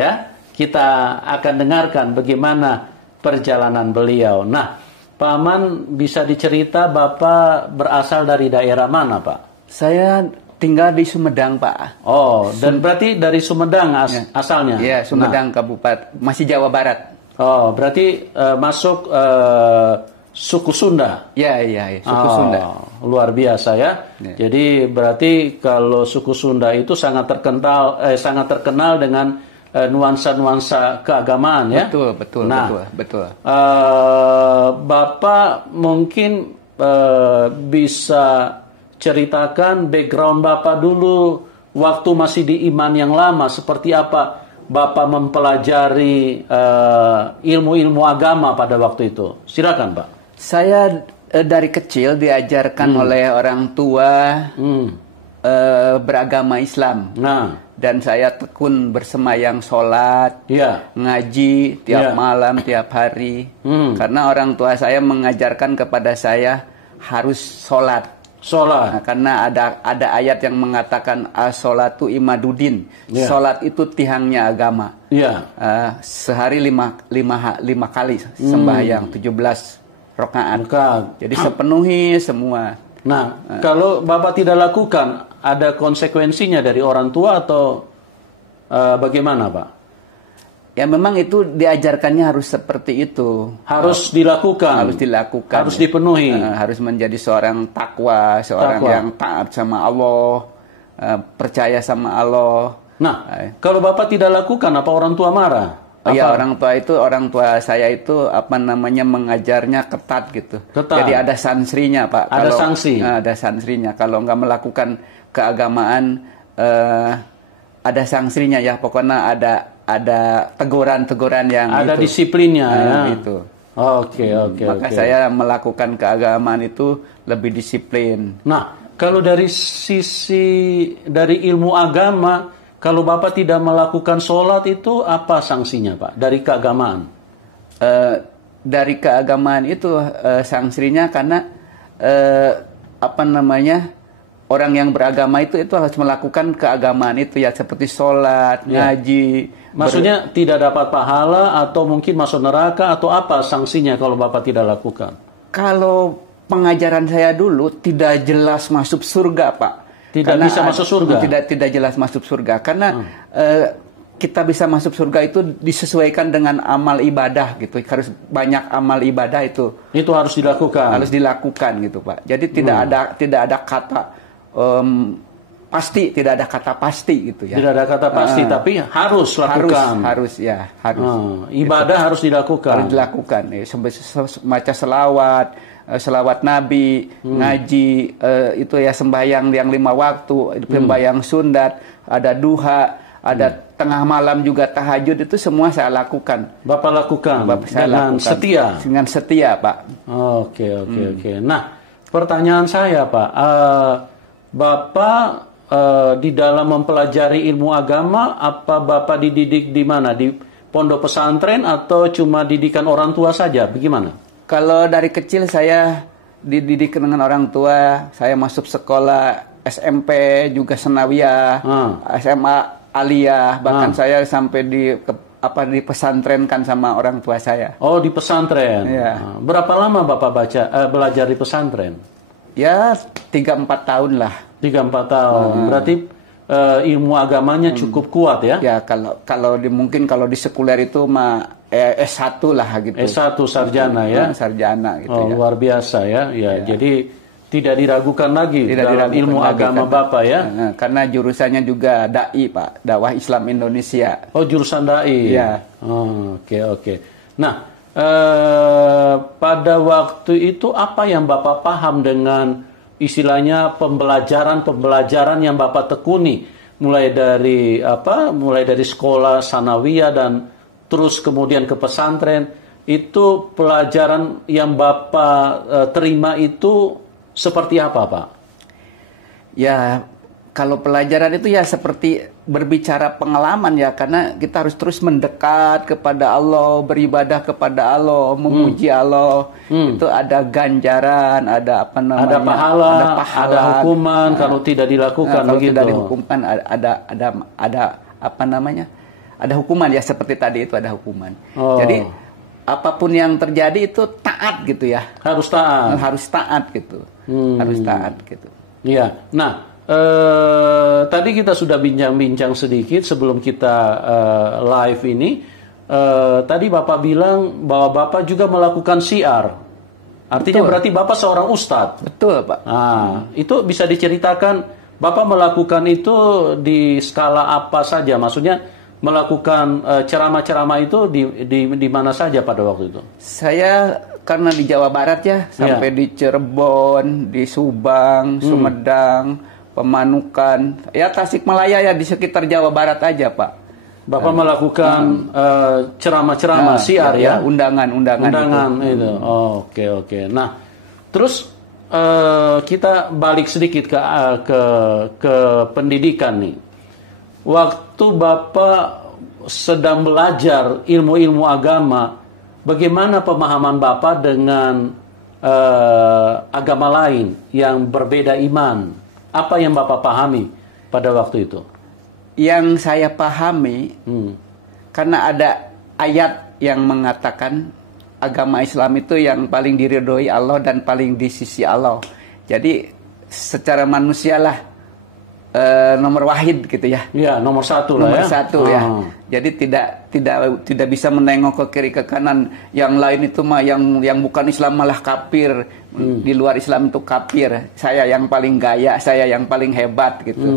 Ya, kita akan dengarkan bagaimana perjalanan beliau. Nah, Pak Aman, bisa dicerita Bapak berasal dari daerah mana, Pak? Saya tinggal di Sumedang, Pak. Oh, dan berarti dari Sumedang asalnya? Iya, Sumedang Kabupaten, masih Jawa Barat. Oh, berarti masuk suku Sunda? Iya, suku Sunda. Luar biasa ya. Jadi berarti kalau suku Sunda itu sangat terkenal dengan nuansa-nuansa keagamaan ya. Betul. Bapak mungkin bisa ceritakan background Bapak dulu waktu masih di iman yang lama, seperti apa Bapak mempelajari ilmu-ilmu agama pada waktu itu. Silakan, Pak. Saya dari kecil diajarkan oleh orang tua beragama Islam. Dan saya tekun bersemayang sholat, ngaji tiap malam, tiap hari. Karena orang tua saya mengajarkan kepada saya harus sholat. Nah, karena ada ayat yang mengatakan as-sholatu imaduddin. Sholat itu tiangnya agama. Sehari lima kali sembahyang 17 rakaat. Jadi sepenuhi semua. Nah, kalau Bapak tidak lakukan, ada konsekuensinya dari orang tua atau bagaimana, Pak? Ya memang itu diajarkannya harus seperti itu. Harus dilakukan. Harus dipenuhi. Harus menjadi seorang takwa, seorang yang taat sama Allah, percaya sama Allah. Nah, kalau Bapak tidak lakukan, apa orang tua marah? Iya, orang tua saya itu mengajarnya ketat gitu. Jadi ada sanksinya, Pak. Ada sanksi. Ada sanksinya. Kalau nggak melakukan keagamaan, ada sanksinya ya. Pokoknya ada teguran-teguran yang ada itu. Disiplinnya ya. Itu. Oke. Maka saya melakukan keagamaan itu lebih disiplin. Nah, kalau dari ilmu agama, kalau Bapak tidak melakukan sholat itu apa sanksinya, Pak? Dari keagamaan? Dari keagamaan itu sanksinya karena orang yang beragama itu harus melakukan keagamaan itu ya, seperti sholat, ngaji. Maksudnya tidak dapat pahala atau mungkin masuk neraka atau apa sanksinya kalau Bapak tidak lakukan? Kalau pengajaran saya dulu tidak jelas masuk surga, Pak. Bisa masuk surga? Tidak jelas masuk surga. Karena kita bisa masuk surga itu disesuaikan dengan amal ibadah gitu. Harus banyak amal ibadah itu. Itu harus dilakukan? Harus dilakukan gitu, Pak. Jadi tidak ada kata pasti, tidak ada kata pasti gitu ya. Tidak ada kata pasti, tapi harus lakukan. Harus. Ibadah gitu. Harus dilakukan. Harus dilakukan. Semacam selawat Nabi, ngaji, itu ya sembahyang yang 5 waktu, sembahyang sunat, ada duha, ada tengah malam juga tahajud, itu semua saya lakukan. Bapak lakukan? Setia? Dengan setia, Pak. Oke. Nah, pertanyaan saya, Pak, Bapak di dalam mempelajari ilmu agama, apa Bapak dididik di mana? Di pondok pesantren atau cuma didikan orang tua saja? Bagaimana? Kalau dari kecil saya dididik dengan orang tua, saya masuk sekolah SMP juga Senawiyah, SMA Aliyah, bahkan saya sampai di pesantrenkan sama orang tua saya. Oh, di pesantren. Ya. Berapa lama Bapak belajar di pesantren? Ya 3-4 tahun lah. 3-4 tahun. Berarti ilmu agamanya cukup kuat ya? Ya, kalau di sekuler itu S1 lah gitu. S1 sarjana ya? Sarjana gitu ya. Luar biasa ya. Jadi tidak diragukan lagi dalam ilmu agama Bapak ya? Karena jurusannya juga dai, Pak. Dakwah Islam Indonesia. Oh, jurusan dai? Iya. Oke. Nah, pada waktu itu apa yang Bapak paham dengan istilahnya pembelajaran yang Bapak tekuni, mulai dari sekolah sanawiyah dan terus kemudian ke pesantren, itu pelajaran yang Bapak terima itu seperti apa, Pak? Ya, kalau pelajaran itu ya seperti berbicara pengalaman ya, karena kita harus terus mendekat kepada Allah, beribadah kepada Allah, memuji Allah. Itu ada ganjaran, ada ada pahala, ada hukuman kalau tidak dilakukan kalau begitu. Tidak dihukumkan ada ada hukuman ya, seperti tadi itu ada hukuman. Jadi apapun yang terjadi itu taat gitu ya. Harus taat. Harus taat gitu. Harus taat gitu. Iya. Nah, tadi kita sudah bincang-bincang sedikit sebelum kita live ini. Tadi Bapak bilang bahwa Bapak juga melakukan syiar. Artinya berarti Bapak seorang ustadz. Betul, Pak. Itu bisa diceritakan Bapak melakukan itu di skala apa saja? Maksudnya melakukan ceramah-ceramah itu di mana saja pada waktu itu? Saya karena di Jawa Barat ya, sampai di Cirebon, di Subang, Sumedang, Pemanukan, ya Tasikmalaya ya, di sekitar Jawa Barat aja, Pak. Bapak melakukan ceramah-ceramah syiar ya? Undangan itu. Oke. Nah, terus kita balik sedikit ke pendidikan nih. Waktu Bapak sedang belajar ilmu-ilmu agama, bagaimana pemahaman Bapak dengan agama lain yang berbeda iman? Apa yang Bapak pahami pada waktu itu? Yang saya pahami, karena ada ayat yang mengatakan agama Islam itu yang paling diridhoi Allah dan paling di sisi Allah. Jadi secara manusialah nomor wahid gitu ya. Ya, nomor satu lah nomor satu ya. Jadi tidak bisa menengok ke kiri ke kanan. Yang lain itu mah yang bukan Islam malah kafir. Di luar Islam itu kafir. Saya yang paling gaya, saya yang paling hebat gitu.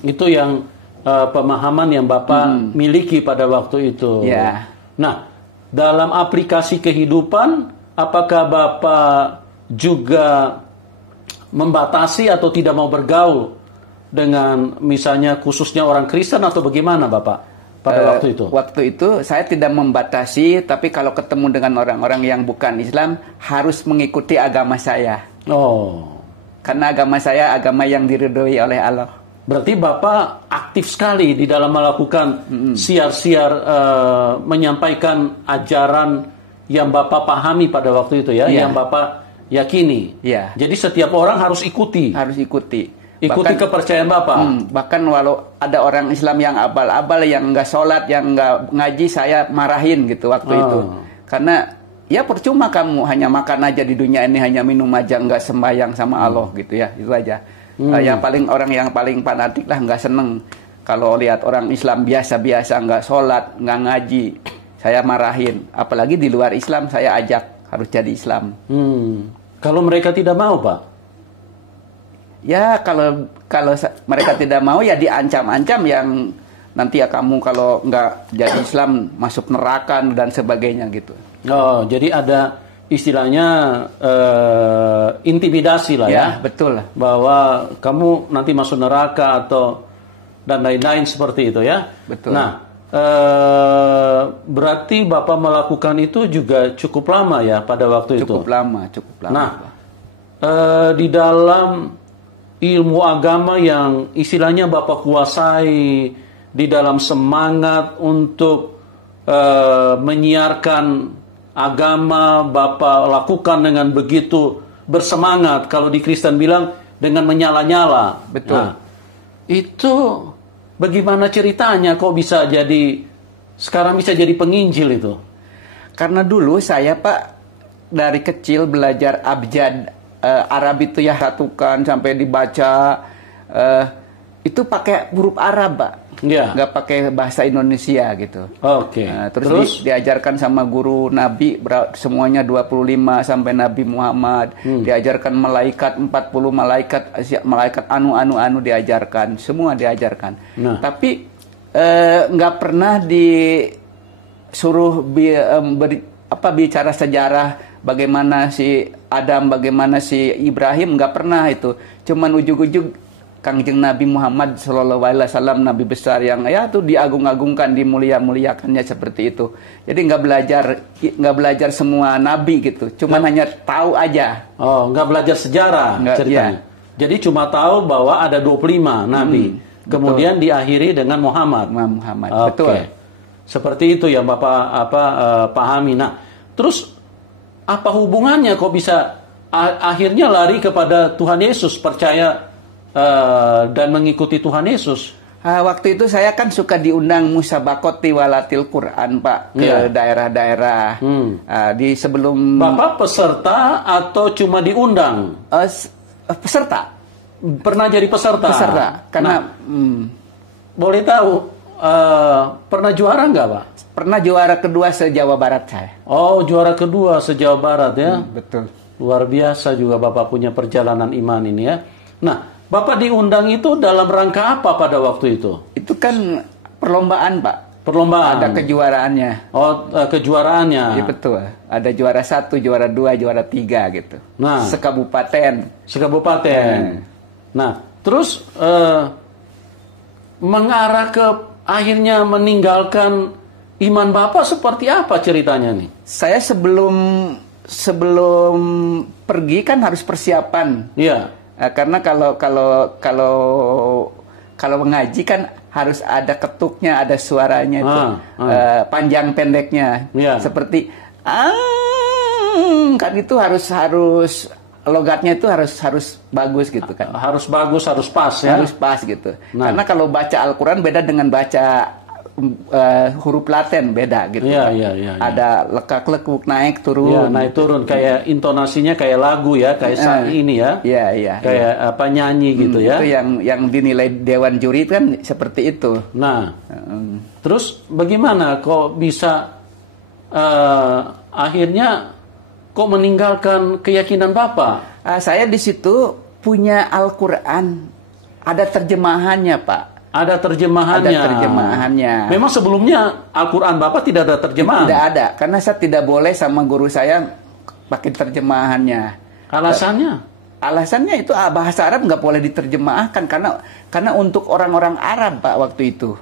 Itu yang pemahaman yang Bapak miliki pada waktu itu. Ya. Nah, dalam aplikasi kehidupan, apakah Bapak juga membatasi atau tidak mau bergaul dengan misalnya khususnya orang Kristen atau bagaimana Bapak pada waktu itu? Waktu itu saya tidak membatasi, tapi kalau ketemu dengan orang-orang yang bukan Islam harus mengikuti agama saya. Karena agama saya agama yang diridhoi oleh Allah. Berarti Bapak aktif sekali di dalam melakukan siar-siar menyampaikan ajaran yang Bapak pahami pada waktu itu ya, yang Bapak yakini. Jadi setiap orang harus ikuti. Harus ikuti. Ikuti kepercayaan Bapak. Bahkan walau ada orang Islam yang abal-abal, yang nggak sholat, yang nggak ngaji, saya marahin gitu waktu itu. Karena ya percuma kamu hanya makan aja di dunia ini, hanya minum aja, nggak sembahyang sama Allah gitu ya, itu aja. Yang paling orang yang paling fanatik lah nggak seneng kalau lihat orang Islam biasa-biasa nggak sholat, nggak ngaji, saya marahin. Apalagi di luar Islam saya ajak harus jadi Islam. Kalau mereka tidak mau, Pak? Ya kalau mereka tidak mau ya diancam-ancam yang nanti ya kamu kalau nggak jadi Islam masuk neraka dan sebagainya gitu. Jadi ada istilahnya intimidasi lah ya. Betul. Bahwa kamu nanti masuk neraka atau dan lain-lain seperti itu ya. Betul. Nah, berarti Bapak melakukan itu juga cukup lama ya pada waktu itu? Cukup lama. Nah, di dalam ilmu agama yang istilahnya Bapak kuasai, di dalam semangat untuk menyiarkan agama, Bapak lakukan dengan begitu bersemangat. Kalau di Kristen bilang dengan menyala-nyala. Betul. Nah, itu bagaimana ceritanya kok bisa sekarang bisa jadi penginjil itu? Karena dulu saya, Pak, dari kecil belajar abjad Arab itu ya, ratukan sampai dibaca itu pakai huruf Arab, Pak. Nggak pakai bahasa Indonesia gitu. Terus diajarkan sama guru Nabi semuanya 25 sampai Nabi Muhammad. Diajarkan malaikat 40 malaikat anu diajarkan, semua diajarkan. Tapi nggak pernah disuruh bicara sejarah bagaimana si Adam, bagaimana si Ibrahim, nggak pernah itu. Cuman ujug-ujug Kangjeng Nabi Muhammad SAW, Nabi besar yang ya tuh diagung-agungkan, dimulia-muliakannya seperti itu. Jadi nggak belajar semua Nabi gitu. Cuman hanya tahu aja. Nggak belajar sejarah ceritanya. Jadi cuma tahu bahwa ada 25 Nabi. Kemudian diakhiri dengan Muhammad. Betul. Seperti itu yang Bapak pahami. Nah, terus apa hubungannya kok bisa akhirnya lari kepada Tuhan Yesus, percaya dan mengikuti Tuhan Yesus? Waktu itu saya kan suka diundang musabaqat tiwalatil Quran, Pak, ke daerah-daerah. Di sebelum Bapak peserta atau cuma diundang? Peserta. Pernah jadi peserta? Peserta. Karena boleh tahu pernah juara nggak, Pak? Pernah juara kedua se-Jawa Barat saya. Oh, juara kedua se-Jawa Barat ya? Betul. Luar biasa juga Bapak punya perjalanan iman ini ya. Nah, Bapak diundang itu dalam rangka apa pada waktu itu? Itu kan perlombaan, Pak. Perlombaan? Ada kejuaraannya. Oh, kejuaraannya. Iya, betul. Ada juara 1, juara 2, juara 3 gitu. Nah. Sekabupaten. Nah, terus mengarah ke akhirnya meninggalkan iman Bapak seperti apa ceritanya nih? Saya sebelum pergi kan harus persiapan. Iya. Karena kalau mengaji kan harus ada ketuknya, ada suaranya itu, panjang pendeknya. Yeah. Seperti kan itu harus logatnya itu harus bagus gitu kan. Harus bagus, harus pas ya. Harus pas gitu. Nah. Karena kalau baca Al-Qur'an beda dengan baca huruf Latin, beda gitu. Iya. Ada lekak-lekuk, naik turun. Iya, naik turun kayak intonasinya kayak lagu ya, kayak ini ya. Iya. Kayak apa nyanyi gitu ya. Itu yang dinilai dewan juri kan seperti itu. Nah. Terus bagaimana kok bisa akhirnya kok meninggalkan keyakinan Bapak? Saya di situ punya Al-Qur'an. Ada terjemahannya, Pak. Ada terjemahannya. Memang sebelumnya Al-Quran Bapak tidak ada terjemahan? Tidak ada, karena saya tidak boleh sama guru saya pakai terjemahannya. Alasannya? Alasannya itu bahasa Arab nggak boleh diterjemahkan karena untuk orang-orang Arab, Pak, waktu itu.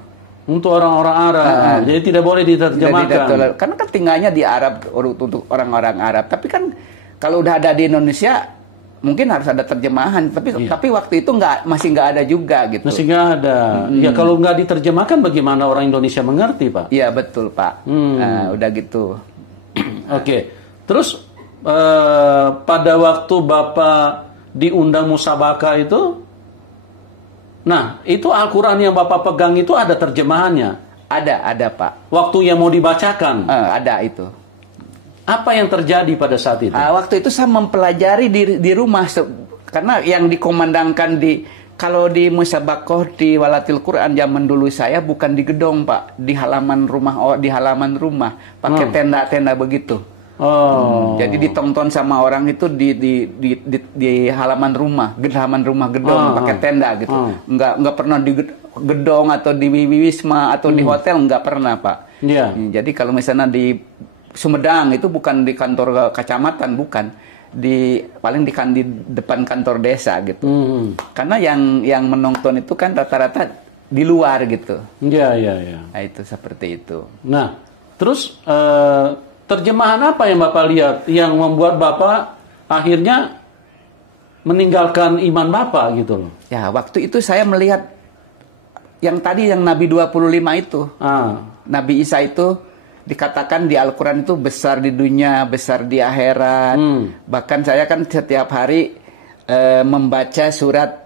Untuk orang-orang Arab, jadi tidak boleh diterjemahkan. Karena kan tinggalnya di Arab untuk orang-orang Arab. Tapi kan kalau udah ada di Indonesia mungkin harus ada terjemahan, tapi waktu itu masih nggak ada juga gitu. Masih nggak ada. Ya kalau nggak diterjemahkan bagaimana orang Indonesia mengerti, Pak? Iya betul, Pak. Nah, udah gitu. Oke. Terus pada waktu Bapak diundang musabaka itu, nah itu Al-Quran yang Bapak pegang itu ada terjemahannya? Ada Pak. Waktu yang mau dibacakan? Ada itu. Apa yang terjadi pada saat itu? Waktu itu saya mempelajari di rumah, karena yang dikomandangkan kalau di musabaqah di Walatil Quran zaman dulu saya bukan di gedung, Pak, di halaman rumah, pakai tenda-tenda begitu. Jadi ditonton sama orang itu di halaman rumah gedung, pakai tenda gitu. Nggak pernah di gedung atau di wisma atau di hotel, nggak pernah, Pak. Jadi kalau misalnya di Sumedang itu bukan di kantor kecamatan, bukan paling di depan kantor desa gitu. Karena yang menonton itu kan rata-rata di luar gitu. Iya. Nah, itu seperti itu. Nah, terus terjemahan apa yang Bapak lihat yang membuat Bapak akhirnya meninggalkan iman Bapak gitu loh? Ya, waktu itu saya melihat yang tadi yang Nabi 25 itu. Nabi Isa itu dikatakan di Al-Quran itu besar di dunia, besar di akhirat. Bahkan saya kan setiap hari membaca surat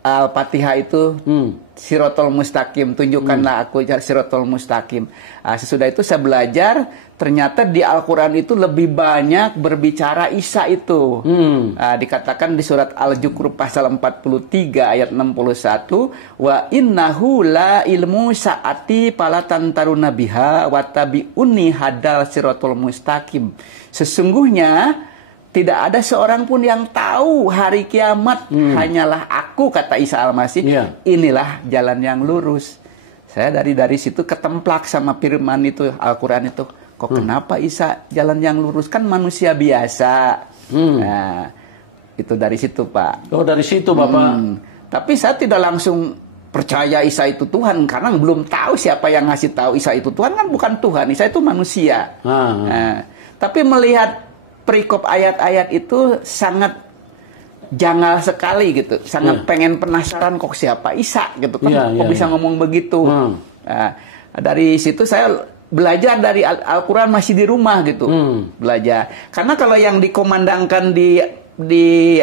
Al-Fatihah itu, Sirotol Mustaqim, tunjukkanlah aku Sirotol Mustaqim. Sesudah itu saya belajar, ternyata di Al-Quran itu lebih banyak berbicara Isa itu. Dikatakan di surat Al-Jukhruf pasal 43 ayat 61, wa innahu la ilmu sa'ati palatantaruna biha watabi'uni hadal Sirotol Mustaqim. Sesungguhnya tidak ada seorang pun yang tahu hari kiamat, hanyalah aku, kata Isa Al-Masih. Inilah jalan yang lurus. Saya dari situ ketemplak sama firman itu, Al-Quran itu. Kok kenapa Isa jalan yang lurus? Kan manusia biasa. Nah, itu dari situ, Pak. Oh, dari situ, Bapak. Tapi saya tidak langsung percaya Isa itu Tuhan, karena belum tahu siapa yang ngasih tahu Isa itu Tuhan. Kan bukan Tuhan, Isa itu manusia. Nah, tapi melihat perikop ayat-ayat itu sangat janggal sekali gitu, sangat pengen penasaran kok siapa Isa gitu kan, kok bisa ngomong begitu. Nah, dari situ saya belajar dari Al-Quran masih di rumah gitu, belajar. Karena kalau yang dikomandangkan di di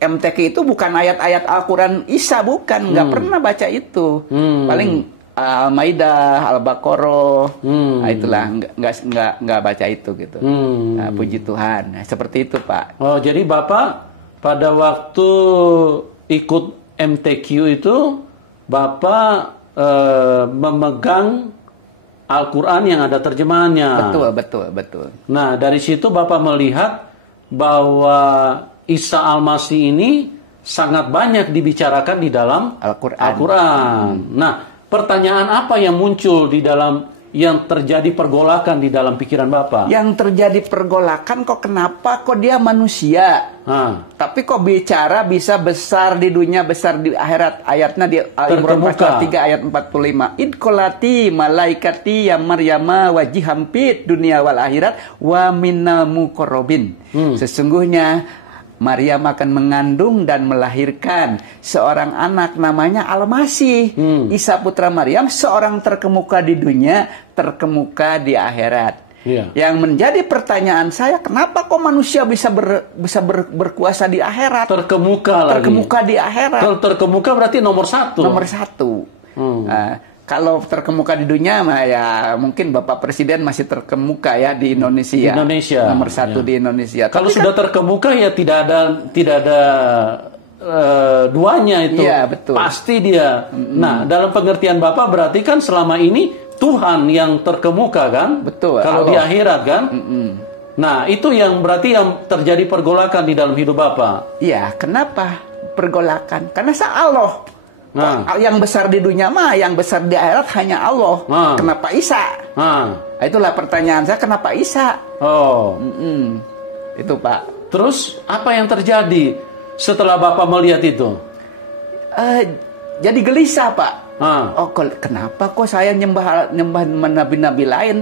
MTQ itu bukan ayat-ayat Al-Quran Isa, bukan, nggak pernah baca itu. Paling Al-Maidah, Al-Baqarah, nah, itulah nggak baca itu gitu. Nah, puji Tuhan, nah, seperti itu Pak. Oh, jadi Bapak pada waktu ikut MTQ itu Bapak memegang Al-Quran yang ada terjemahannya. Betul. Nah, dari situ Bapak melihat bahwa Isa Al-Masih ini sangat banyak dibicarakan di dalam Al-Quran. Nah, pertanyaan apa yang muncul di dalam, yang terjadi pergolakan di dalam pikiran Bapak? Yang terjadi pergolakan, kenapa dia manusia? Tapi kok bicara bisa besar di dunia, besar di akhirat. Ayatnya di Al-Imran pasal 3 ayat 45. Idkolati malaikati ya Maryama wajihampit dunia wal akhirat wa minal muqarrabin. Sesungguhnya Maryam akan mengandung dan melahirkan seorang anak namanya Al-Masih. Isa putra Maryam, seorang terkemuka di dunia, terkemuka di akhirat. Yang menjadi pertanyaan saya, kenapa kok manusia bisa berkuasa di akhirat? Terkemuka di akhirat. Terkemuka berarti nomor satu. Nah, kalau terkemuka di dunia, ya mungkin Bapak Presiden masih terkemuka ya di Indonesia. Nomor satu di Indonesia. Kalau sudah terkemuka ya tidak ada duanya itu. Iya, betul. Pasti dia. Nah, dalam pengertian Bapak berarti kan selama ini Tuhan yang terkemuka kan? Betul. Kalau di akhirat kan? Nah, itu yang berarti yang terjadi pergolakan di dalam hidup Bapak. Iya, kenapa pergolakan? Karena Allah. Yang besar di dunia yang besar di akhirat hanya Allah. Kenapa Isa? Itulah pertanyaan saya, kenapa Isa? Itu Pak. Terus apa yang terjadi setelah Bapak melihat itu? Jadi gelisah Pak. Kenapa kok saya nyembah nabi-nabi lain?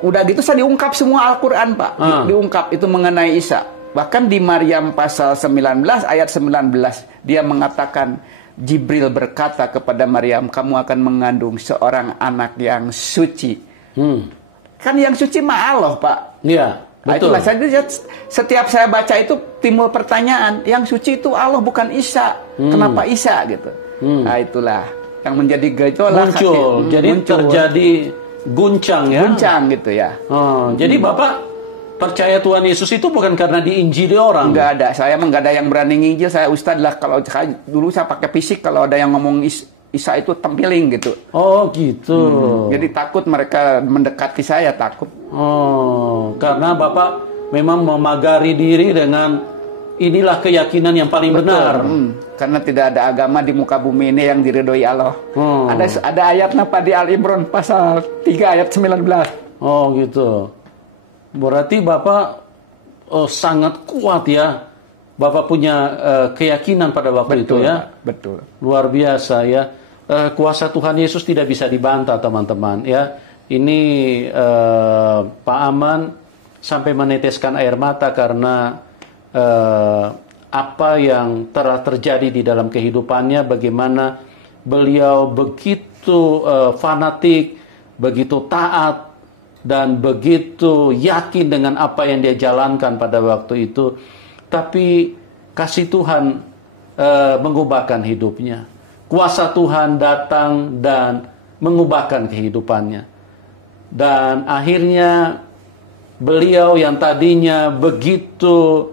Udah gitu saya diungkap semua Al-Quran Pak. Diungkap itu mengenai Isa. Bahkan di Maryam pasal 19 ayat 19 dia mengatakan, Jibril berkata kepada Maryam, kamu akan mengandung seorang anak yang suci. Kan yang suci mah Allah Pak. Iya, betul. Itulah setiap saya baca itu timbul pertanyaan, yang suci itu Allah bukan Isa. Kenapa Isa gitu? Nah, itulah yang menjadi gejolak. Jadi terjadi guncang ya. Guncang gitu ya. Jadi Bapak percaya Tuhan Yesus itu bukan karena diinjili orang. Enggak ada. Saya enggak ada yang berani nginjil. Saya ustad lah. Kalau dulu saya pakai fisik, kalau ada yang ngomong Isa itu tempiling gitu. Oh gitu. Jadi takut mereka mendekati saya, takut. Karena Bapak memang memagari diri dengan inilah keyakinan yang paling benar. Karena tidak ada agama di muka bumi ini yang diridhoi Allah. Ada ayatnya Pak di Al-Imran pasal 3 ayat 19. Oh gitu. Berarti Bapak sangat kuat ya. Bapak punya keyakinan pada waktu itu ya. Betul. Luar biasa ya. Kuasa Tuhan Yesus tidak bisa dibantah teman-teman ya. Ini Pak Aman sampai meneteskan air mata karena apa yang telah terjadi di dalam kehidupannya, bagaimana beliau begitu fanatik, begitu taat, dan begitu yakin dengan apa yang dia jalankan pada waktu itu. Tapi kasih Tuhan mengubahkan hidupnya. Kuasa Tuhan datang dan mengubahkan kehidupannya. Dan akhirnya beliau yang tadinya begitu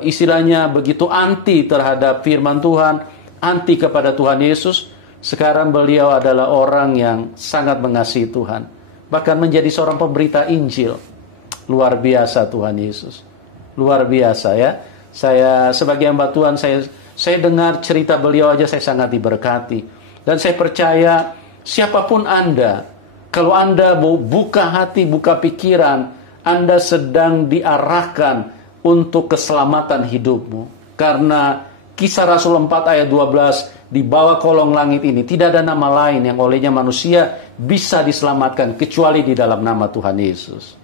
istilahnya begitu anti terhadap firman Tuhan, anti kepada Tuhan Yesus, sekarang beliau adalah orang yang sangat mengasihi Tuhan, bahkan menjadi seorang pemberita Injil. Luar biasa Tuhan Yesus, luar biasa ya. Saya sebagai hamba Tuhan, saya dengar cerita beliau aja saya sangat diberkati. Dan saya percaya siapapun Anda, kalau Anda mau buka hati, buka pikiran, Anda sedang diarahkan untuk keselamatan hidupmu. Karena Kisah Rasul 4 ayat 12, di bawah kolong langit ini tidak ada nama lain yang olehnya manusia bisa diselamatkan kecuali di dalam nama Tuhan Yesus.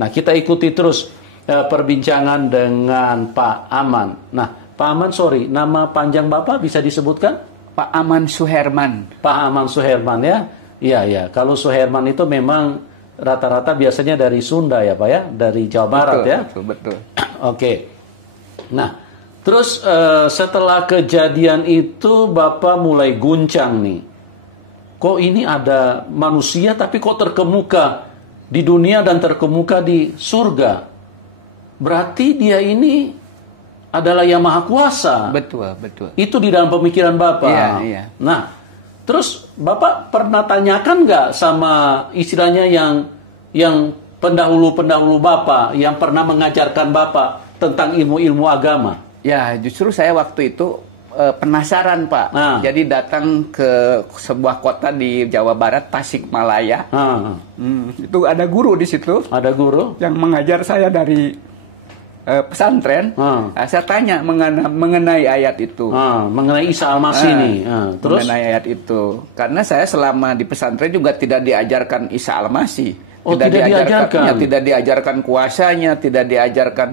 Nah, kita ikuti terus perbincangan dengan Pak Aman. Nah, Pak Aman, sorry, nama panjang Bapak bisa disebutkan? Pak Aman Suherman. Pak Aman Suherman ya. Iya, ya. Kalau Suherman itu memang rata-rata biasanya dari Sunda ya Pak ya, dari Jawa Barat ya. Betul. oke. Nah, terus setelah kejadian itu Bapak mulai guncang nih. Kok ini ada manusia tapi kok terkemuka di dunia dan terkemuka di surga? Berarti dia ini adalah yang maha kuasa. Betul, betul. Itu di dalam pemikiran Bapak. Iya, iya. Nah, terus Bapak pernah tanyakan nggak sama istilahnya yang pendahulu-pendahulu Bapak yang pernah mengajarkan Bapak tentang ilmu-ilmu agama? Ya, justru saya waktu itu penasaran, Pak. Jadi datang ke sebuah kota di Jawa Barat, Tasikmalaya. Itu ada guru di situ. Ada guru yang mengajar saya dari pesantren. Saya tanya mengenai ayat itu. Mengenai Isa Al-Masih nih. Terus? Mengenai ayat itu. Karena saya selama di pesantren juga tidak diajarkan Isa Al-Masih. Oh, tidak diajarkan. Ya, tidak diajarkan kuasanya, tidak diajarkan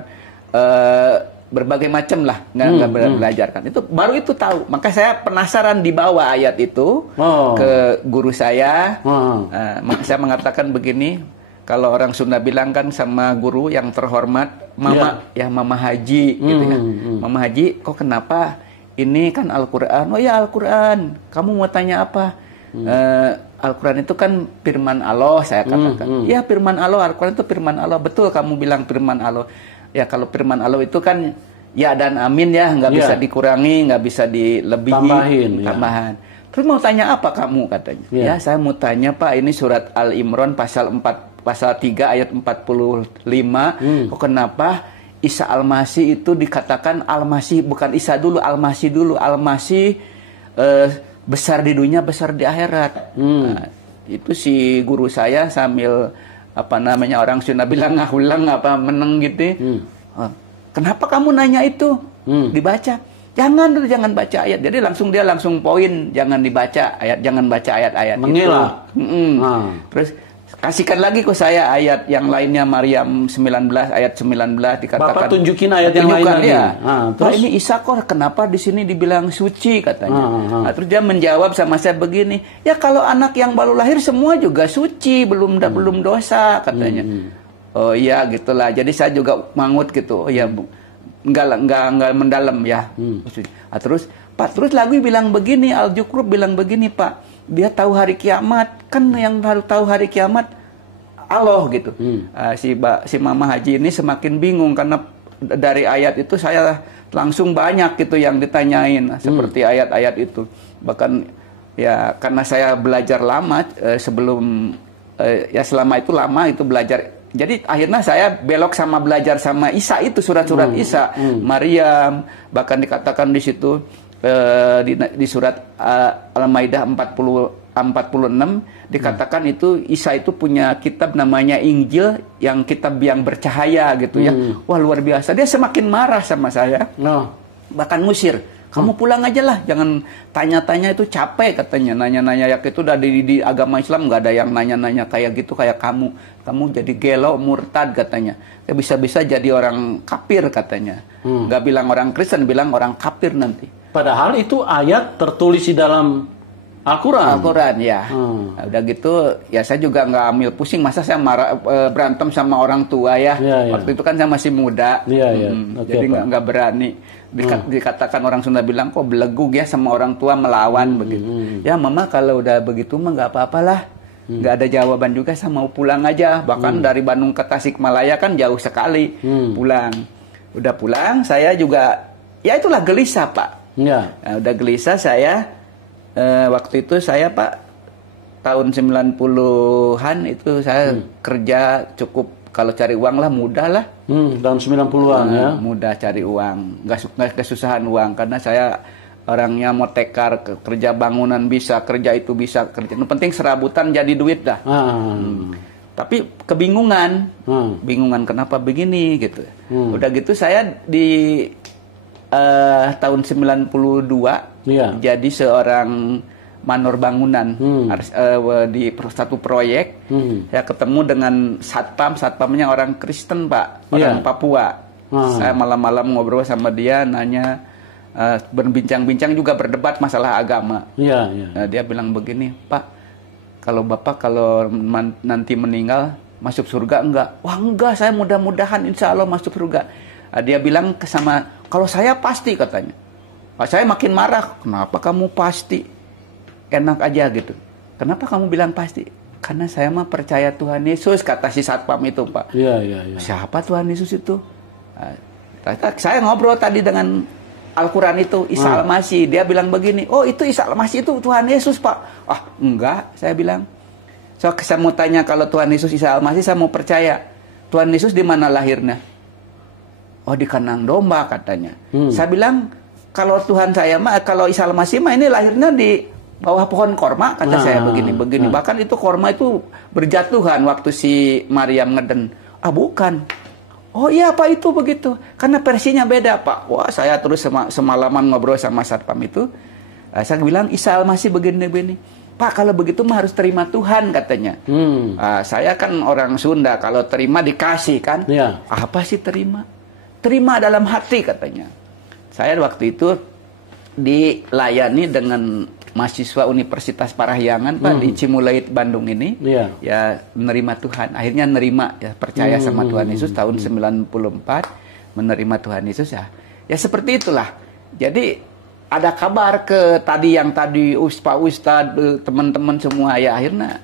berbagai macam lah, nggak belajarkan. Itu baru itu tahu. Maka saya penasaran dibawa ayat itu ke guru saya. Saya mengatakan begini. Kalau orang Sunda bilang kan sama guru yang terhormat, Mama, ya Mama Haji, gitu ya. Mama Haji, kok kenapa ini kan Al-Quran? Oh ya Al-Quran, kamu mau tanya apa? Al-Quran itu kan firman Allah, saya katakan. Ya firman Allah, Al-Quran itu firman Allah. Betul kamu bilang firman Allah. Ya kalau firman Allah itu kan ya dan amin ya, nggak bisa dikurangi, nggak bisa dilebihi, tambahan. Terus mau tanya apa kamu katanya? Ya saya mau tanya Pak, ini surat Al-Imran pasal 3 ayat 45. Kok kenapa Isa Al-Masih itu dikatakan Al-Masih, bukan Isa dulu, Al-Masih dulu. Al-Masih besar di dunia, besar di akhirat. Nah, itu si guru saya sambil orang Sunda bilang ngahulang meneng gitu. Kenapa kamu nanya itu? Dibaca. Jangan baca ayat. Jadi dia langsung poin, jangan dibaca ayat, jangan baca ayat-ayat itu. Terus kasihkan lagi ke saya ayat yang lainnya, Maryam 19 ayat 19 dikatakan. Bapak tunjukin ayat yang lain lagi. Ya. Terus ini Isa kok kenapa di sini dibilang suci katanya. Nah, terus dia menjawab sama saya begini, ya kalau anak yang baru lahir semua juga suci, belum dosa katanya. Oh iya gitulah. Jadi saya juga mangut gitu. Oh ya Bu. Enggak mendalam ya. Terus lagi bilang begini, Al-Jukrub bilang begini, Pak. Dia tahu hari kiamat, kan yang baru tahu hari kiamat Allah gitu. Si Mama Haji ini semakin bingung karena dari ayat itu saya langsung banyak gitu yang ditanyain seperti ayat-ayat itu. Bahkan ya karena saya belajar lama sebelum ya selama itu lama itu belajar. Jadi akhirnya saya belok sama belajar sama Isa itu, surat-surat Isa, Maryam, bahkan dikatakan di situ di surat Al-Maidah 46 dikatakan itu Isa itu punya kitab namanya Injil, yang kitab yang bercahaya gitu ya. Wah luar biasa, dia semakin marah sama saya, bahkan ngusir. Kamu pulang aja lah, jangan tanya-tanya itu capek katanya. Nanya-nanya ya itu udah di agama Islam nggak ada yang nanya-nanya kayak gitu kayak kamu. Kamu jadi gelo, murtad katanya. Ya bisa-bisa jadi orang kafir katanya. Nggak bilang orang Kristen, bilang orang kafir nanti. Padahal itu ayat tertulis di dalam Al-Quran. Al-Quran ya. Nah, udah gitu ya saya juga nggak ambil pusing. Masa saya berantem sama orang tua ya. Waktu itu kan saya masih muda. Jadi nggak berani. Dikatakan orang Sunda bilang kok belegug ya sama orang tua melawan begitu. Ya Mama kalau udah begitu mah nggak apa-apalah. Nggak ada jawaban juga, saya mau pulang aja. Bahkan dari Bandung ke Tasikmalaya kan jauh sekali. Pulang. Udah pulang saya juga ya itulah gelisah Pak. Nah, udah gelisah saya waktu itu saya Pak tahun 90-an itu saya kerja cukup, kalau cari uang lah mudah lah. Tahun 90-an ya. Mudah cari uang, nggak kesusahan uang karena saya orangnya motekar, kerja bangunan bisa, kerja itu bisa, kerja. Yang penting serabutan jadi duit dah. Tapi kebingungan, bingungan kenapa begini gitu. Udah gitu saya di tahun 92 jadi seorang manor bangunan di satu proyek. Saya ketemu dengan satpamnya orang Kristen Pak, orang Papua. Saya malam-malam ngobrol sama dia, nanya, berbincang-bincang juga berdebat masalah agama. Dia bilang begini, Pak, kalau Bapak kalau nanti meninggal masuk surga enggak? Wah enggak, saya mudah-mudahan insya Allah masuk surga. Dia bilang kalau saya pasti katanya. Saya makin marah. Kenapa kamu pasti? Enak aja gitu. Kenapa kamu bilang pasti? Karena saya mah percaya Tuhan Yesus, kata si satpam itu, Pak. Iya. Siapa Tuhan Yesus itu? Saya ngobrol tadi dengan Al-Quran itu, Isa Al-Masih. Dia bilang begini, oh itu Isa Al-Masih itu Tuhan Yesus, Pak. Enggak, saya bilang. Saya mau tanya, kalau Tuhan Yesus Isa Al-Masih, saya mau percaya. Tuhan Yesus di mana lahirnya? Oh, di kandang domba katanya. Saya bilang, kalau Tuhan saya mah, kalau Isa Al-Masih mah ini lahirnya di bawah pohon korma, kata saya begini. Bahkan itu korma itu berjatuhan waktu si Maryam ngeden. Bukan. Oh iya, Pak, itu begitu. Karena versinya beda, Pak. Wah, saya terus semalaman ngobrol sama satpam itu. Saya bilang, Isa Al-Masih begini. Pak, kalau begitu mah harus terima Tuhan, katanya. Saya kan orang Sunda, kalau terima dikasih kan. Ya. Apa sih terima? Terima dalam hati, katanya. Saya waktu itu dilayani dengan mahasiswa Universitas Parahyangan, Pak, di Cimulait, Bandung ini. Ya, menerima Tuhan. Akhirnya nerima, ya, percaya sama Tuhan Yesus tahun 94, menerima Tuhan Yesus ya. Ya seperti itulah. Jadi ada kabar yang tadi Pak Ustadz, teman-teman semua, ya akhirnya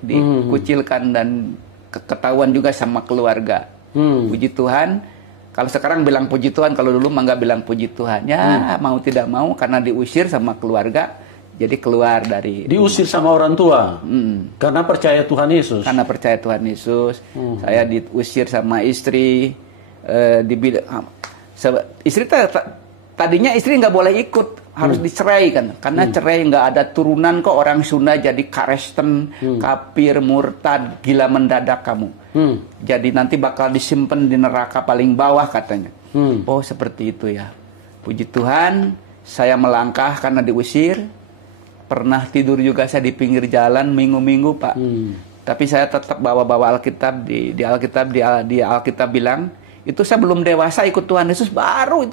dikucilkan dan ketahuan juga sama keluarga. Puji Tuhan. Kalau sekarang bilang puji Tuhan, kalau dulu mah nggak bilang puji Tuhan. Ya mau tidak mau karena diusir sama keluarga, jadi keluar dari. Diusir sama orang tua. Karena percaya Tuhan Yesus. Karena percaya Tuhan Yesus. Saya diusir sama istri. Istri tadinya istri nggak boleh ikut, harus dicerai kan, karena cerai nggak ada turunan kok, orang Sunda jadi karesten, kafir, murtad, gila mendadak kamu. Jadi nanti bakal disimpan di neraka paling bawah katanya. Oh seperti itu ya. Puji Tuhan, saya melangkah karena diusir. Pernah tidur juga saya di pinggir jalan minggu-minggu, Pak. Tapi saya tetap bawa Alkitab. Di Alkitab bilang, itu saya belum dewasa ikut Tuhan Yesus, baru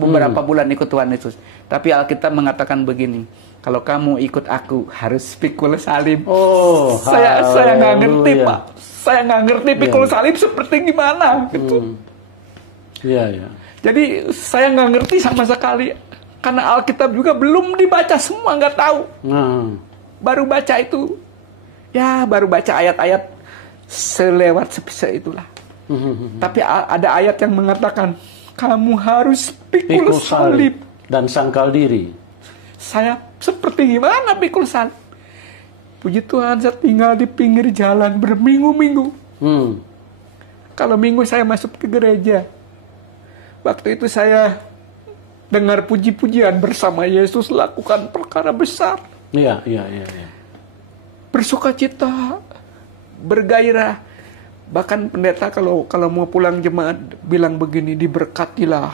beberapa bulan ikut Tuhan Yesus. Tapi Alkitab mengatakan begini, kalau kamu ikut aku harus pikul salib. Oh, saya nggak ngerti, Pak. Saya nggak ngerti pikul salib seperti gimana gitu. Jadi saya nggak ngerti sama sekali, karena Alkitab juga belum dibaca semua, nggak tahu. Baru baca itu, baru baca ayat-ayat selewat itulah. Tapi ada ayat yang mengatakan kamu harus pikul salib dan sangkal diri. Saya seperti gimana pikul salib? Puji Tuhan, saya tinggal di pinggir jalan berminggu-minggu. Kalau minggu saya masuk ke gereja. Waktu itu saya dengar puji-pujian bersama Yesus lakukan perkara besar. Iya. Bersukacita, bergairah. Bahkan pendeta kalau mau pulang jemaat bilang begini, diberkatilah.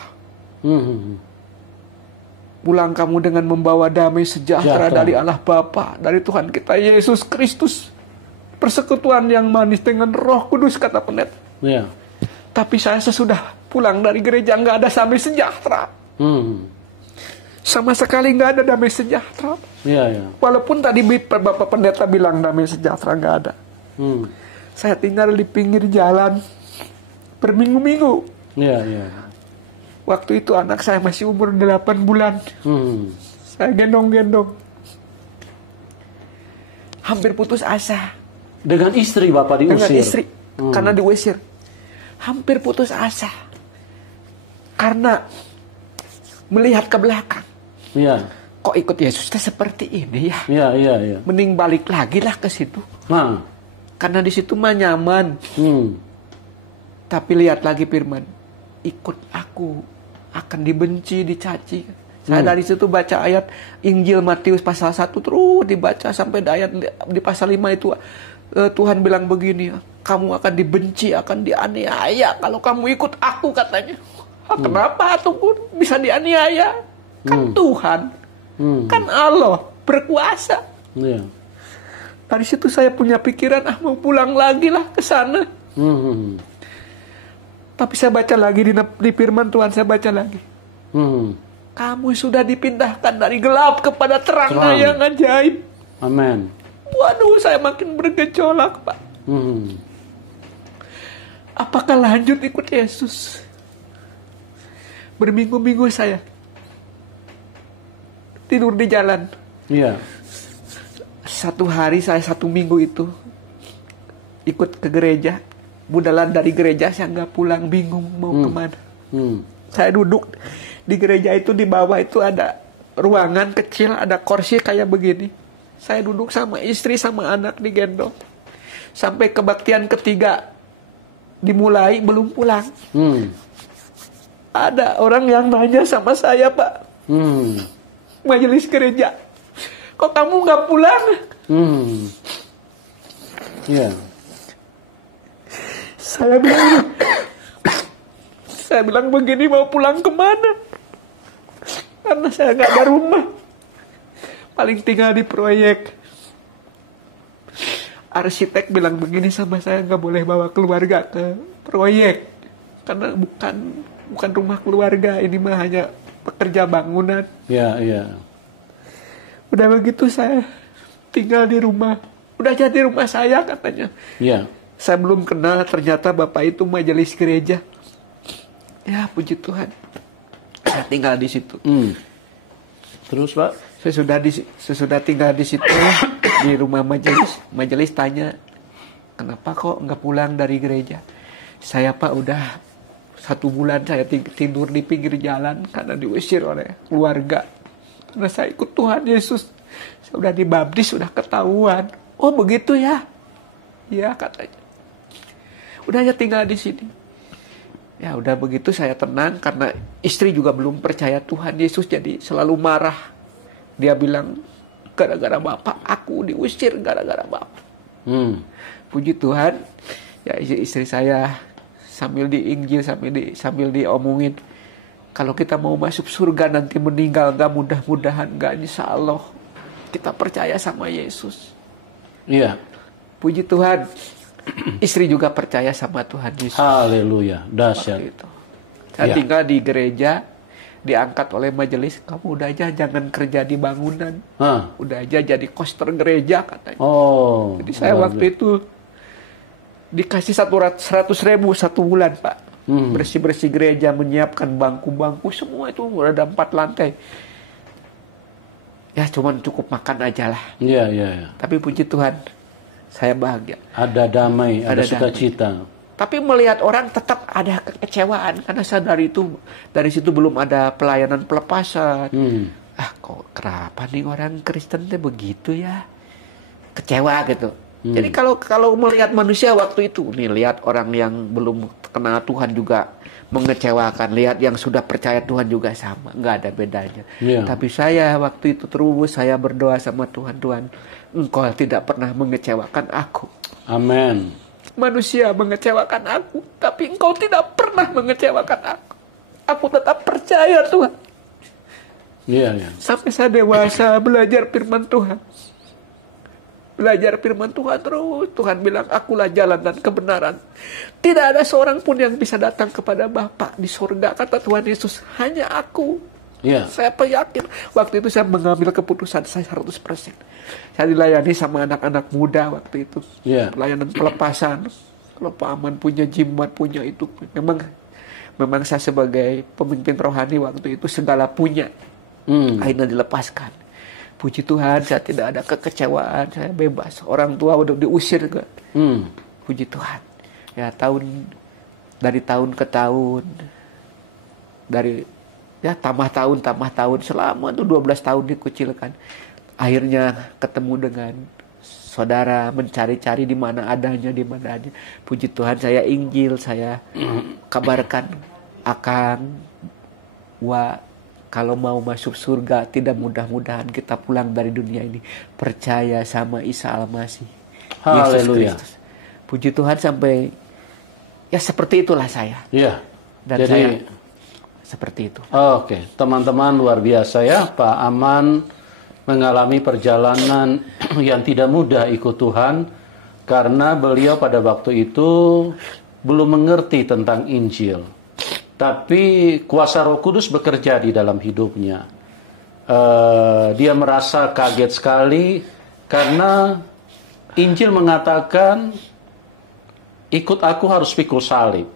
Pulang kamu dengan membawa damai sejahtera dari Allah Bapa, dari Tuhan kita Yesus Kristus. Persekutuan yang manis dengan Roh Kudus, kata pendeta. Tapi saya sesudah pulang dari gereja nggak ada damai sejahtera. Sama sekali nggak ada damai sejahtera. Walaupun tadi Bapak pendeta bilang damai sejahtera nggak ada. Saya tinggal di pinggir jalan berminggu-minggu. Waktu itu anak saya masih umur 8 bulan. Saya gendong-gendong. Hampir putus asa. Dengan istri Bapak diusir? Dengan istri, karena diusir. Hampir putus asa. Karena melihat ke belakang. Kok ikut Yesus seperti ini ya? Mending balik lagi lah ke situ. Karena di situ mah nyaman. Tapi lihat lagi firman, ikut aku akan dibenci, dicaci. Saya dari situ baca ayat Injil Matius pasal 1 terus dibaca sampai ayat di pasal 5 itu. Tuhan bilang begini, kamu akan dibenci, akan dianiaya kalau kamu ikut aku, katanya. Kenapa tuh bisa dianiaya? Kan Tuhan, kan Allah berkuasa. Dari situ saya punya pikiran, mau pulang lagi lah ke sana. Tapi saya baca lagi di firman Tuhan, saya baca lagi. Kamu sudah dipindahkan dari gelap kepada terangnya yang ajaib. Amin. Waduh, saya makin bergejolak, Pak. Apakah lanjut ikut Yesus? Berminggu-minggu saya tidur di jalan. Iya. Satu hari saya 1 minggu itu ikut ke gereja. Budalan dari gereja saya nggak pulang, bingung mau kemana. Saya duduk di gereja itu, di bawah itu ada ruangan kecil, ada kursi kayak begini. Saya duduk sama istri sama anak digendong. Sampai kebaktian ketiga dimulai belum pulang. Ada orang yang nanya sama saya, Pak. Majelis gereja, kok kamu nggak pulang? Yeah. Saya bilang begini, mau pulang kemana? Karena saya nggak ada rumah. Paling tinggal di proyek. Arsitek bilang begini sama saya, nggak boleh bawa keluarga ke proyek. Karena bukan rumah keluarga, ini mah hanya pekerja bangunan. Iya. Udah begitu saya tinggal di rumah. Udah jadi rumah saya katanya. Iya. Saya belum kenal, ternyata bapak itu majelis gereja. Ya puji Tuhan, saya tinggal di situ. Terus Pak? Sesudah tinggal di situ di rumah majelis tanya, kenapa kok nggak pulang dari gereja? Saya Pak udah 1 bulan saya tidur di pinggir jalan karena diusir oleh keluarga. Karena saya ikut Tuhan Yesus. Saya udah dibaptis, sudah ketahuan. Oh begitu ya? Ya katanya. Udah aja tinggal di sini. Ya udah begitu saya tenang karena istri juga belum percaya Tuhan Yesus, jadi selalu marah. Dia bilang, gara-gara bapak aku diusir, gara-gara bapak. Puji Tuhan, ya istri saya sambil diinjil, sambil diomongin, kalau kita mau masuk surga nanti meninggal, gak mudah-mudahan, gak insya Allah kita percaya sama Yesus. Iya. Puji Tuhan, istri juga percaya sama Tuhan Yesus. Haleluya, dahsyat. Saya tinggal di gereja, diangkat oleh majelis, kamu udah aja jangan kerja di bangunan, udah aja jadi koster gereja katanya. Jadi saya waktu itu dikasih 100.000 1 bulan Pak. Bersih-bersih gereja, menyiapkan bangku-bangku, semua itu udah ada 4 lantai. Ya cuman cukup makan aja lah. Iya. Tapi puji Tuhan, saya bahagia. Ada damai, ada sukacita. Tapi melihat orang tetap ada kekecewaan karena saya dari situ belum ada pelayanan pelepasan. Kok kenapa nih orang Kristen tuh begitu ya? Kecewa gitu. Jadi kalau melihat manusia waktu itu, nih lihat orang yang belum kenal Tuhan juga mengecewakan, lihat yang sudah percaya Tuhan juga sama, nggak ada bedanya. Tapi saya waktu itu terus saya berdoa sama Tuhan, Tuhan, Engkau tidak pernah mengecewakan aku. Amin. Manusia mengecewakan aku, tapi Engkau tidak pernah mengecewakan aku. Aku tetap percaya Tuhan. Sampai saya dewasa belajar firman Tuhan. Belajar firman Tuhan terus. Tuhan bilang, akulah jalan dan kebenaran. Tidak ada seorang pun yang bisa datang kepada Bapa di surga, kata Tuhan Yesus. Hanya aku. Saya yakin. Waktu itu saya mengambil keputusan saya 100%. Saya dilayani sama anak-anak muda waktu itu. Pelayanan pelepasan. Kalau Pak Aman punya jimat, punya itu. Memang saya sebagai pemimpin rohani waktu itu segala punya. Akhirnya dilepaskan. Puji Tuhan, saya tidak ada kekecewaan, saya bebas. Orang tua udah diusir ke. Puji Tuhan. Ya dari tahun ke tahun, tambah tahun, selama itu 12 tahun dikucilkan. Akhirnya ketemu dengan saudara, mencari-cari di mana adanya. Puji Tuhan, saya Injil, saya kabarkan, Akang, kalau mau masuk surga, tidak mudah-mudahan kita pulang dari dunia ini percaya sama Isa Al-Masih, Yesus Kristus. Puji Tuhan, sampai ya seperti itulah saya. Dan jadi saya seperti itu. Oke, teman-teman, luar biasa ya, Pak Aman mengalami perjalanan yang tidak mudah ikut Tuhan karena beliau pada waktu itu belum mengerti tentang Injil. Tapi kuasa Roh Kudus bekerja di dalam hidupnya. Dia merasa kaget sekali karena Injil mengatakan, ikut aku harus pikul salib.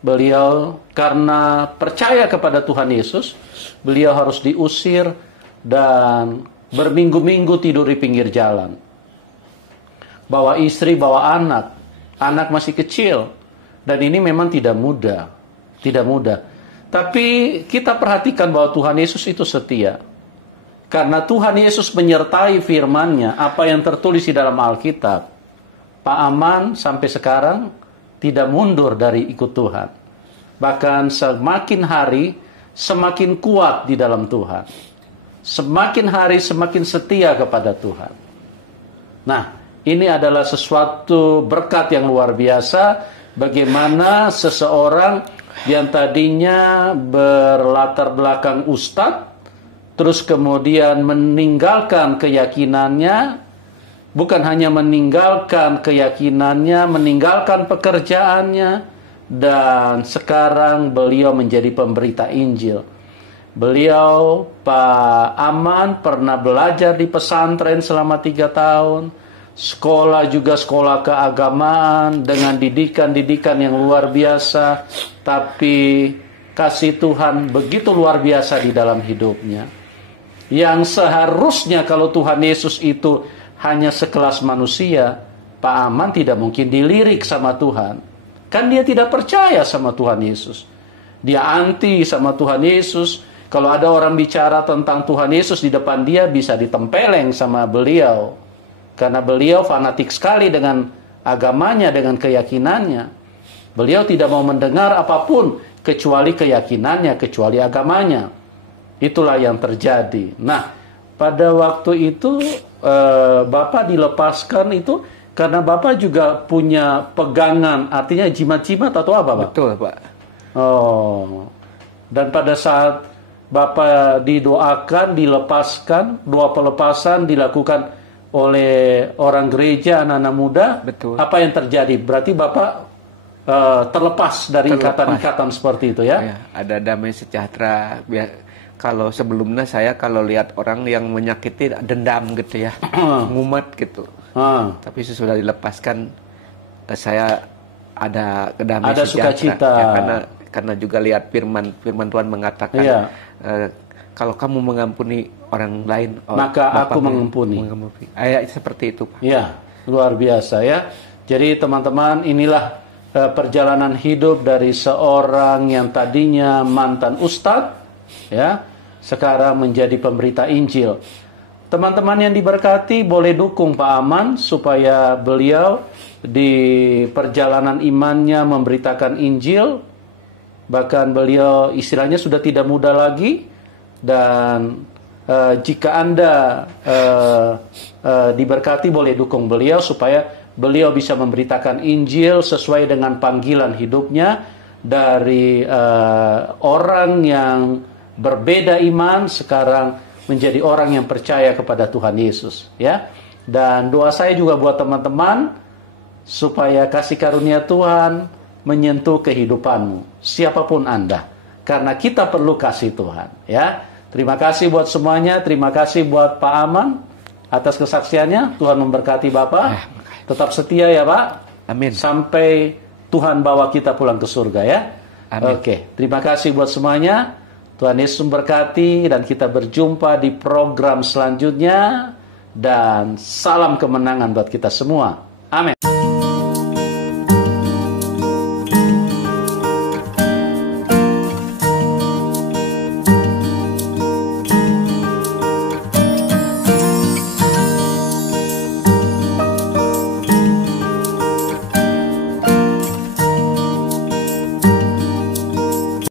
beliau karena percaya kepada Tuhan Yesus, beliau harus diusir dan berminggu-minggu tidur di pinggir jalan. Bawa istri, bawa anak. Anak masih kecil. Dan ini memang tidak mudah. Tidak mudah. Tapi kita perhatikan bahwa Tuhan Yesus itu setia. Karena Tuhan Yesus menyertai firman-Nya, apa yang tertulis di dalam Alkitab. Pak Aman sampai sekarang tidak mundur dari ikut Tuhan. Bahkan semakin hari, semakin kuat di dalam Tuhan. Semakin hari, semakin setia kepada Tuhan. Nah, ini adalah sesuatu berkat yang luar biasa. Bagaimana seseorang yang tadinya berlatar belakang ustadz, terus kemudian meninggalkan keyakinannya, bukan hanya meninggalkan keyakinannya, meninggalkan pekerjaannya, dan sekarang beliau menjadi pemberita Injil. Beliau, Pak Aman, pernah belajar di pesantren selama 3 tahun, sekolah juga sekolah keagamaan dengan didikan-didikan yang luar biasa, tapi kasih Tuhan begitu luar biasa di dalam hidupnya. Yang seharusnya kalau Tuhan Yesus itu hanya sekelas manusia, Pak Aman tidak mungkin dilirik sama Tuhan. Kan dia tidak percaya sama Tuhan Yesus. Dia anti sama Tuhan Yesus. Kalau ada orang bicara tentang Tuhan Yesus di depan dia, bisa ditempeleng sama beliau. Karena beliau fanatik sekali dengan agamanya, dengan keyakinannya. Beliau tidak mau mendengar apapun kecuali keyakinannya, kecuali agamanya. Itulah yang terjadi. Nah, pada waktu itu Bapak dilepaskan itu karena Bapak juga punya pegangan, artinya jimat-jimat atau apa, Pak? Betul, Pak. Oh. Dan pada saat Bapak didoakan, dilepaskan, doa pelepasan dilakukan oleh orang gereja, anak-anak muda. Betul. Apa yang terjadi? Berarti Bapak terlepas dari ikatan-ikatan seperti itu, ya? Ya, ada damai sejahtera. Kalau sebelumnya saya kalau lihat orang yang menyakiti dendam gitu ya, ngumet gitu. Tapi sesudah dilepaskan, saya ada kedamaian, ada sukacita. Ya, karena juga lihat firman Tuhan mengatakan, kalau kamu mengampuni orang lain, maka aku mengampuni. Seperti itu, Pak. Ya, luar biasa ya. Jadi teman-teman, inilah perjalanan hidup dari seorang yang tadinya mantan ustadz, ya, sekarang menjadi pemberita Injil. Teman-teman yang diberkati, boleh dukung Pak Aman supaya beliau di perjalanan imannya memberitakan Injil. Bahkan beliau istilahnya sudah tidak muda lagi. Dan jika Anda diberkati, boleh dukung beliau supaya beliau bisa memberitakan Injil sesuai dengan panggilan hidupnya dari orang yang berbeda iman sekarang menjadi orang yang percaya kepada Tuhan Yesus, ya. Dan doa saya juga buat teman-teman supaya kasih karunia Tuhan menyentuh kehidupanmu, siapapun Anda, karena kita perlu kasih Tuhan, ya. Terima kasih buat semuanya, terima kasih buat Pak Aman atas kesaksiannya. Tuhan memberkati Bapak. Tetap setia ya, Pak. Amin. Sampai Tuhan bawa kita pulang ke surga, ya. Amin. Oke, terima kasih buat semuanya. Tuhan Yesus memberkati dan kita berjumpa di program selanjutnya. Dan salam kemenangan buat kita semua. Amin.